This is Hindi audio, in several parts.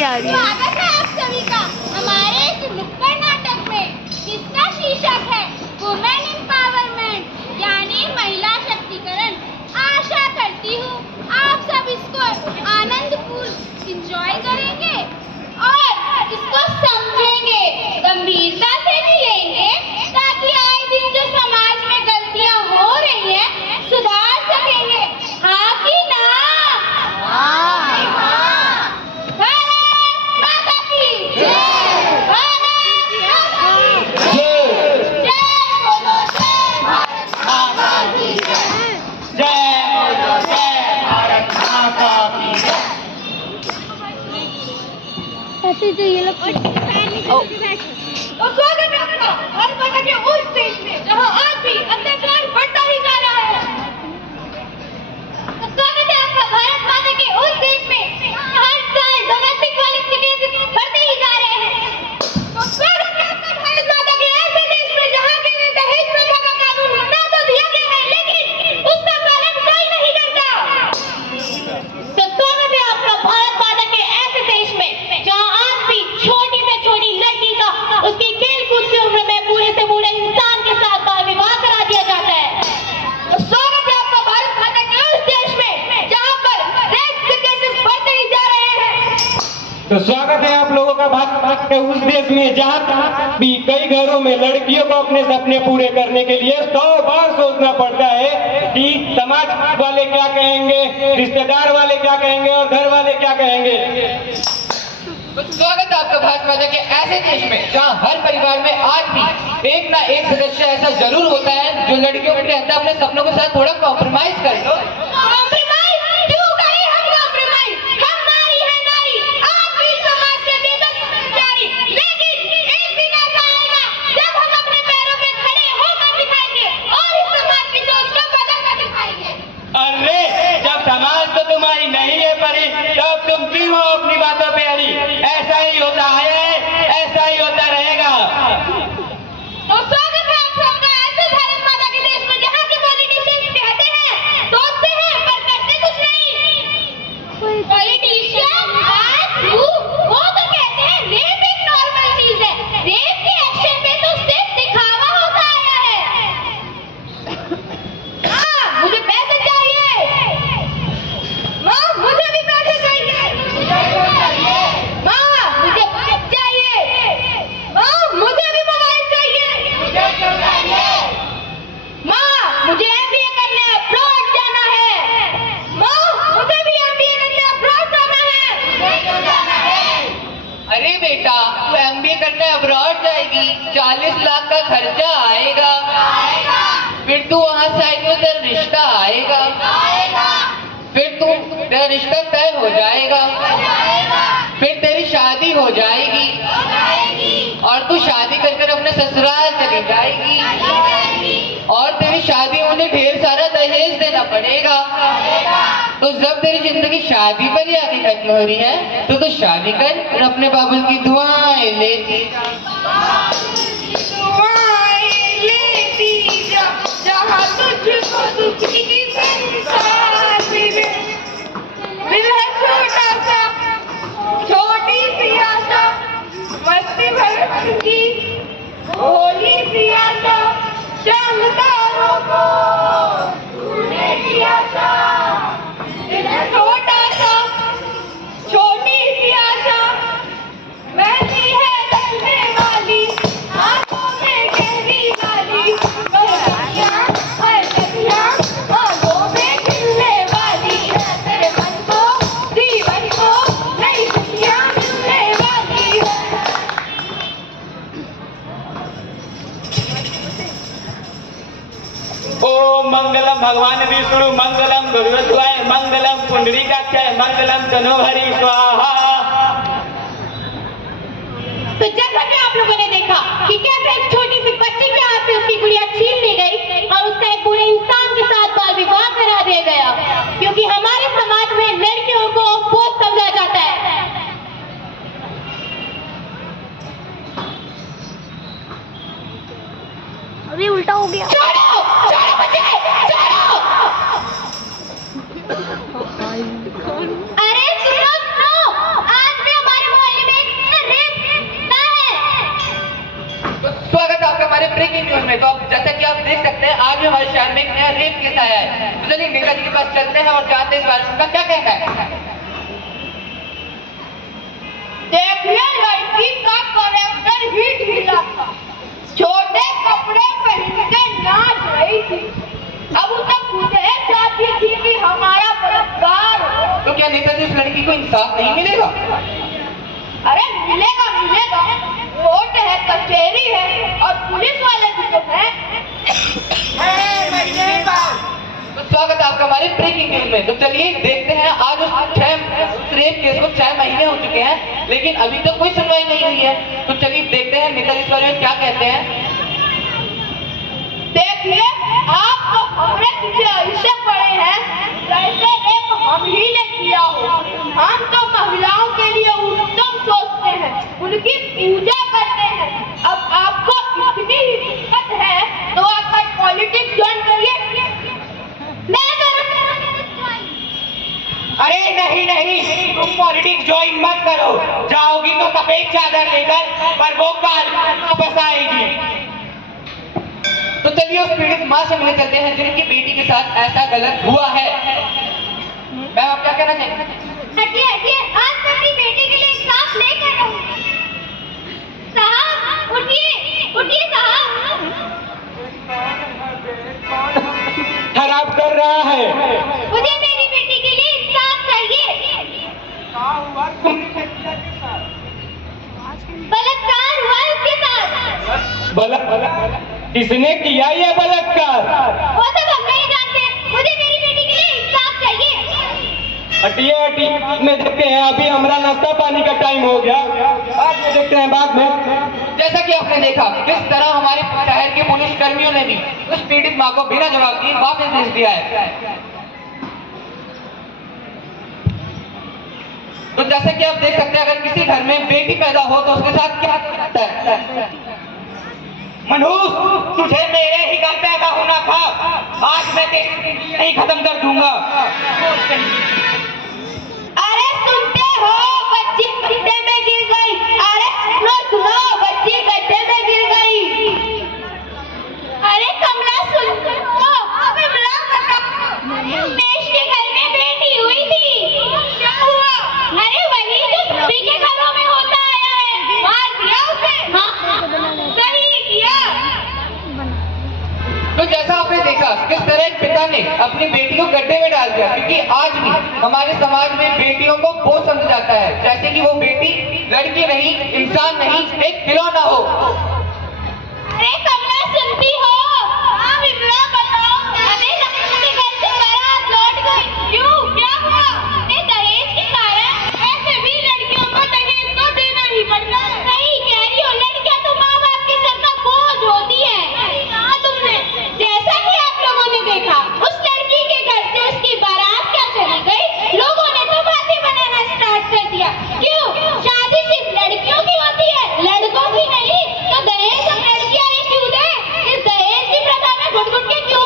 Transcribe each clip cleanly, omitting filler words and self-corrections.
ही आ रही है। स्वागत है आप सभी का हमारे इस नुक्कड़ नाटक में, जिसका शीर्षक है वुमेन एम्पावरमेंट यानी महिला शक्तिकरण। आशा करती हूँ आप सब इसको आनंदपूर्ण एंजॉय करेंगे और इसको समझेंगे, गंभीरता से भी लेंगे, ताकि आए दिन जो समाज में गलतियाँ हो रही हैं सुधार सकेंगे। हाँ कि ना? तो ये लोग और स्वागत है आपका भारत माता के उस देश में जहां आज भी अत्याचार बढ़ता ही जा रहा है। स्वागत है आपका भारत माता के उस देश में हर साल डोमेस्टिक वायलेंस के केसेस बढ़ते ही जा रहे हैं। तो स्वागत है आपका भारत माता के ऐसे देश में जहां के दहेज प्रथा का कानून बना तो दिया गया है, लेकिन उसका पालन कोई नहीं करता। तो स्वागत है आपका भारत माता के ऐसे देश में जहां छोटी से छोटी लड़की का उसकी खेल कूद की उम्र में बूढ़े से बूढ़े इंसान के साथ बाल विवाह करा दिया जाता है। तो स्वागत है आपका भारत माता के उस देश में जहां पर रेप के केसेस बढ़ते ही जा रहे हैं। तो स्वागत है आप लोगों का भारत के उस देश में जहां भी कई घरों में लड़कियों को अपने सपने पूरे करने के लिए 100 बार सोचना पड़ता है कि समाज वाले क्या कहेंगे, रिश्तेदार वाले क्या कहेंगे और घर वाले क्या कहेंगे। स्वागत है आपका भारत माता के ऐसे देश में जहां हर परिवार में आज भी एक ना एक सदस्य ऐसा जरूर होता है जो लड़कियों के कहता है अपने सपनों के साथ थोड़ा कॉम्प्रोमाइज कर लो। कॉम्प्रोमाइज क्यों करें हम कॉम्प्रोमाइज? हम नारी है नारी, आप भी समाज के बेबस कर्मचारी। लेकिन एक दिन ऐसा आएगा जब हम अपने पैरों पे खड़े होकर दिखाएंगे और इस समाज की सोच को बदल कर दिखाएंगे। अरे जब समाज तो तुम्हारी नहीं है परी, तब तुम क्यों हो अपनी बातों पे अड़ी? ऐसा ही होता है, ऐसा ही होता रहेगा। तो स्वागत है आप सबका ऐसे भारत माता के देश में जहाँ के पॉलिटिशियंस कहते हैं, सोचते हैं पर करते कुछ नहीं। पॉलिटिशियन वो तो कहते हैं रेप एक नॉर्मल चीज है, रेप के एक्शन में तो सिर्फ दिखावा होता आया है। हाँ, मुझे पैसे चाहिए। माँ, मुझे भी पैसे चाहिए। माँ, मुझे बाइक चाहिए। माँ, मुझे भी मोबाइल चाहिए। माँ, मुझे एमबीए करने अब्रॉड जाना है। माँ, मुझे भी एमबीए करने अब्रॉड जाना है। अरे बेटा, तू एमबीए करने अब्रॉड जाएगी, 40 लाख का खर्चा आएगा। फिर तू वहाँ से आएगी तो तेरा रिश्ता आएगा। फिर तेरा रिश्ता तय हो जाएगा। फिर तेरी शादी हो जाएगी और तू शादी कर अपने ससुराल चली जाएगी और तेरी शादी में उन्हें ढेर सारा दहेज देना पड़ेगा। तो जब तेरी जिंदगी शादी पर ही आगे खत्म हो रही है तो तू शादी कर और अपने बाबुल की दुआएं लेती जा, जहाँ तुझको दुखी संसार मिले छोटा सा, छोटी सी आशा, मस्ती भर की भोली सी आशा, शानदारों को छूने की आशा। छोटा सा, छोटी सी आशा, महंगी है डरने वाली, आंखों में गहरी वाली, आंखों में खिलने वाली है, तेरे मन को जीवन को नई दुनिया मिलने वाली है। ओम मंगलम भगवान विष्णु मंगलम गुरुद्वाय मंगलम पुंडरीकाक्षाय मंगलम तनोहरि स्वाहा। तो जैसा कि आप लोगों ने देखा कि कैसे एक छोटी सी बच्ची के हाथ से उसकी गुड़िया छीन ली गई और उसका एक बूढ़े इंसान के साथ बाल विवाह करा दिया गया, क्योंकि हमारे समाज में लड़कियों को बोझ समझा जाता है। अभी उल्टा हो गया। छोड़ो, छोड़ो मुझे, छोड़ो। अरे सुनो सुनो, आज भी हमारे शहर में एक नया रेप केस आया है। तो चलिए नेताजी के पास चलते हैं और जानते हैं इस बारे में उनका क्या कहना है। देखिए लड़की का कैरेक्टर ही ढीला था, छोटे कपड़े पहन के नाच रही थी। अब उसे पूछे जाती थी कि हमारा बलात्कार हो। तो क्या नेताजी उस लड़की को इंसाफ नहीं मिलेगा? अरे मिलेगा मिलेगा, कोर्ट है, कचहरी है और पुलिस वाले भी तो हैं। तो स्वागत है आपका हमारे ब्रेकिंग न्यूज में। तो चलिए देखते हैं, आज उस रेप केस को 6 महीने हो चुके हैं लेकिन अभी तक कोई सुनवाई नहीं हुई है। तो चलिए देखते हैं नेताजी इस बारे में क्या कहते हैं। देखिए आप तो हमारे पीछे ऐसे पड़े हैं जैसे रेप हम ही ने किया हो। हम तो महिलाओं के लिए उत्तम सोचते हैं, उनकी पूजा करते हैं। अब आपको इतनी ही दिक्कत है तो आप पॉलिटिक्स ज्वाइन करिए। मैं अरे नहीं नहीं, तुम पॉलिटिक्स ज्वाइन मत करो। जाओगी तो सफेद चादर लेकर, पर वो काल वापस आएगी। तो चलिए उस पीड़ित माँ से मिलने चलते हैं जिनकी बेटी के साथ ऐसा गलत हुआ है। मैम आप क्या कहना चाहेंगे? हटिए हटिए, आज मैं अपनी बेटी के लिए इंसाफ लेकर रहूंगी। साहब उठिए उठिए साहब। खराब कर रहा है। मुझे मेरी बेटी के लिए इंसाफ चाहिए। बलात्कार हुआ उसके साथ। किसने किया ये बलात्कार? वो सब हम नहीं जानते, मुझे मेरी बेटी के लिए इंसाफ चाहिए। हटिए हटिए, बाद में देखते हैं, अभी हमारा नाश्ता पानी का टाइम हो गया, बाद में देखते हैं बाद में। जैसा कि आपने देखा किस तरह हमारे शहर के पुलिस कर्मियों ने भी उस पीड़ित माँ को बिना जवाब दिए वापस भेज दिया है। तो जैसा कि आप देख सकते हैं, अगर किसी घर में बेटी पैदा हो तो उसके साथ क्या होता है। मनहूस, तुझे मेरे ही घर पैदा होना था, आज मैं तेरी नहीं खत्म कर दूंगा। अरे सुनते हो, बच्ची गड्ढे में गिर गई। अरे सुनो सुनो, बच्ची गड्ढे में गिर गई। अरे कमला सुनते हो, कमला बताओ, मेष के घर में बेटी हुई थी, क्या हुआ? अरे वही जो सभी के घरों में होता आया है, मार दिया उसे। हाँ सही किया। तो जैसा आपने देखा किस तरह एक पिता ने अपनी बेटी को गड्ढे में डाल दिया, क्योंकि आज भी हमारे समाज में बेटियों को बोझ समझा जाता है, जैसे कि वो बेटी लड़की नहीं, इंसान नहीं, एक खिलौना हो। अरे कमला सुनती हो? हाँ विमला बताओ। अरे लक्ष्मी घर से बारात लौट गई, क्यों क्या हुआ? अरे दहेज के कारण ऐसे भी लड़कियों को दहेज तो देना ही पड़ता है। सही कह रही हो, लड़कियां तो माँ बाप के सर का बोझ होती है। कहा तुमने, जैसा कि आप लोगों ने देखा उस लड़की के घर से उसकी बारात क्या चली गई, लोगों ने तो बातें बनाना स्टार्ट कर दिया। क्यों? शादी सिर्फ लड़कियों की होती है, लड़कों की नहीं। तो दहेज हम लड़कियां क्यों दें? इस दहेज की प्रथा में घुट घुट के क्यों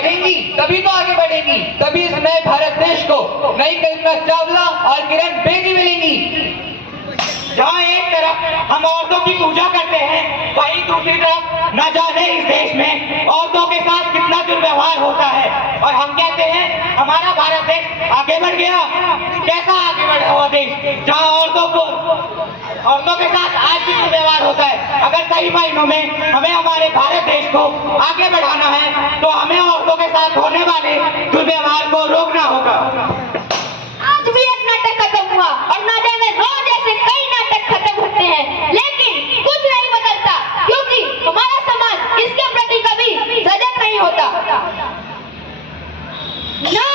बढ़ेंगी तभी तो आगे बढ़ेंगी, तभी इस नए भारत देश को नई कल्पना चावला और किरण बेदी मिलेंगी। जहाँ एक तरफ हम औरतों की पूजा करते हैं, वहीं दूसरी तरफ न जाने इस देश में औरतों के साथ कितना दुर्व्यवहार होता है। और हम कहते हैं हमारा भारत देश आगे बढ़ गया। कैसा आगे बढ़ा हुआ देश, जहाँ औरतों के साथ आज भी दुर्व्यवहार होता है। अगर सही मायनों में हमें हमारे भारत देश को आगे बढ़ाना है तो हमें औरतों के साथ होने वाले दुर्व्यवहार को रोकना होगा। आज भी एक नाटक खत्म हुआ और ना जाने रोज ऐसे कई नाटक खत्म होते हैं, लेकिन कुछ नहीं बदलता क्योंकि हमारा समाज इसके प्रति कभी सजग नहीं होता। ना